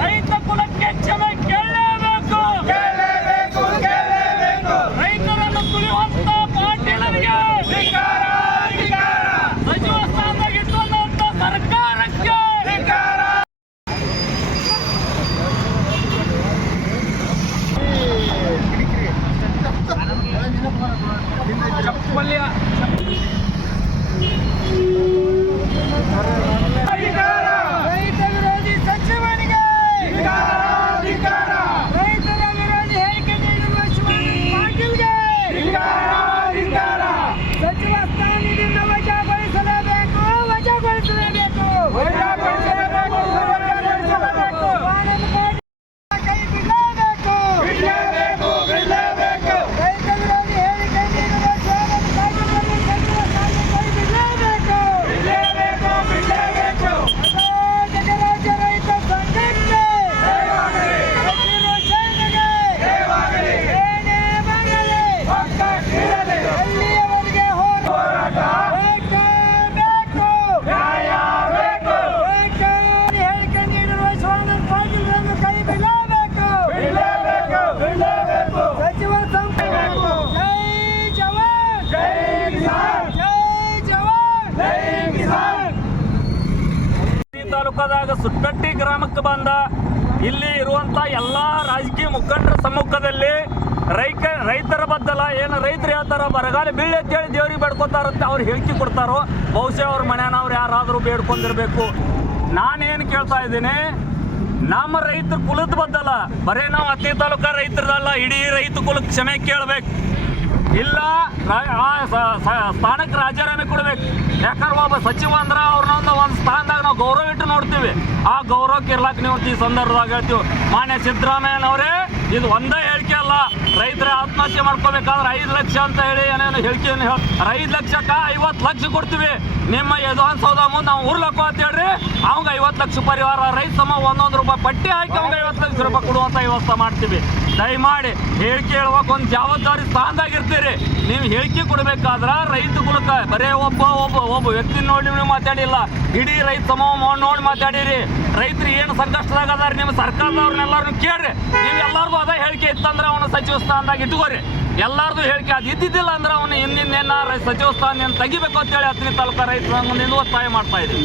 ರೈತ ಕುಲಕ್ಕೆ ಕ್ಷಮೆ ಕೇಳಲೇಬೇಕು. ಕೇಳಲೇಬೇಕು ಕೇಳಲೇಬೇಕು. ರೈತರನ್ನು ತುಳಿಯುವಂತ ಪಾಟೀಲರಿಗೆ ಸಚಿವ ಸ್ಥಾನ ಇಟ್ಟುಕೊಂಡಂತ ಸರ್ಕಾರಕ್ಕೆ. ಧಿಕ್ಕಾರ ತಾಲೂಕದಾಗ ಸುಟ್ಟಟ್ಟಿ ಗ್ರಾಮಕ್ಕೆ ಬಂದ ಇಲ್ಲಿ ಇರುವಂತ ಎಲ್ಲಾ ರಾಜಕೀಯ ಮುಖಂಡರ ಸಮ್ಮುಖದಲ್ಲಿ ರೈತ ರೈತರ ಬದ್ದಲ, ಏನು ರೈತರು ಹೇಳ್ತಾರ ಬರಗಾಲ ಬೀಳಿ ಅಂತೇಳಿ ದೇವ್ರಿಗೆ ಬೇಡ್ಕೊತಾರಂತ ಅವ್ರು ಹೇಳಿಕೆ ಕೊಡ್ತಾರೋ, ಬಹುಶಃ ಅವ್ರ ಮನೆಯವ್ರು ಯಾರಾದರೂ ಬೇಡ್ಕೊಂಡಿರ್ಬೇಕು. ನಾನೇನು ಕೇಳ್ತಾ ಇದ್ದೀನಿ, ನಮ್ಮ ರೈತರ ಕುಲದ ಬದ್ದಲ, ಬರೇ ನಾವು ಅತಿ ತಾಲೂಕ ರೈತರದಲ್ಲ, ಇಡೀ ರೈತ ಕುಲಕ್ಕೆ ಕ್ಷಮೆ ಕೇಳ್ಬೇಕು. ಇಲ್ಲ ಸ್ಥಾನಕ್ಕೆ ರಾಜೀನಾಮೆ ಕೊಡ್ಬೇಕು. ಯಾಕಂದ್ರೆ ಒಬ್ಬ ಸಚಿವ ಅಂದ್ರೆ ಅವ್ರನ್ನೊಂದು ನಾವು ಗೌರವ ಇಟ್ಟು ನೋಡ್ತೀವಿ. ಆ ಗೌರವಕ್ಕೆ ಇರ್ಲಾಕ್ ನೀವು ಈ ಸಂದರ್ಭದಾಗ ಹೇಳ್ತೀವಿ. ಮಾನ್ಯ ಸಿದ್ದರಾಮಯ್ಯನವರೇ ಇದು ಒಂದೇ ಹೇಳಿಕೆ ಅಲ್ಲ. ರೈತರ ಆತ್ಮಹತ್ಯೆ ಮಾಡ್ಕೋಬೇಕಾದ್ರೆ ಐದು ಲಕ್ಷ ಅಂತ ಹೇಳಿ ಏನೇನು ಹೇಳಿಕೆಯನ್ನು ಹೇಳ ಐದು ಲಕ್ಷಕ್ಕ ಐವತ್ತು ಲಕ್ಷ ಕೊಡ್ತೀವಿ. ನಿಮ್ಮ ವಿಧಾನಸೌಧ ಮುಂದೆ ನಾವು ಊರ್ಲಕ್ಕ ಐವತ್ತು ಲಕ್ಷ ಪರಿವಾರ, ರೈತ ಸಮ ಒಂದೊಂದು ರೂಪಾಯಿ ಪಟ್ಟಿ ಹಾಕಿ ಅವ್ನಿಗೆ ಐವತ್ತು ಲಕ್ಷ ರೂಪಾಯಿ ಕೊಡುವಂತ ವ್ಯವಸ್ಥೆ ಮಾಡ್ತೀವಿ. ದಯಮಾಡಿ ಹೇಳಿಕೆ ಹೇಳುವಾಗ ಒಂದು ಜವಾಬ್ದಾರಿ ಸ್ಥಾನದಾಗಿರ್ತೀರಿ. ನೀವು ಹೇಳಿಕೆ ಕೊಡಬೇಕಾದ್ರೆ ರೈತ ಬರೇ ಒಬ್ಬ ಒಬ್ಬ ಒಬ್ಬ ವ್ಯಕ್ತಿ ನೋಡಿ ನೀವು ಮಾತಾಡಿಲ್ಲ. ಇಡೀ ರೈತ ಸಮೂಹ ನೋಡಿ ಮಾತಾಡಿರಿ. ರೈತರು ಏನು ಸಂಕಷ್ಟದಾಗ ಅದಾರ ನಿಮ್ಮ ಸರ್ಕಾರದವ್ರನ್ನೆಲ್ಲರೂ ಕೇಳ್ರಿ. ನೀವು ಎಲ್ಲಾರ್ದು ಅದ ಹೇಳಿಕೆ ಇತ್ತಂದ್ರೆ ಅವನ ಸಚಿವ ಸ್ಥಾನದಾಗ ಇಟ್ಕೋರಿ. ಎಲ್ಲಾರ್ದು ಹೇಳಿಕೆ ಅದು ಇದ್ದಿದ್ದಿಲ್ಲ ಅಂದ್ರೆ ಅವನು ಇನ್ನಿನ್ನೇನ ಸಚಿವ ಸ್ಥಾನ ತೆಗಿಬೇಕು ಅಂತೇಳಿ ಹತ್ತನೇ ತಾಲೂಕು ರೈತ ಸಂಘದಿಂದ ಒತ್ತಾಯ ಮಾಡ್ತಾ ಇದ್ದೀವಿ.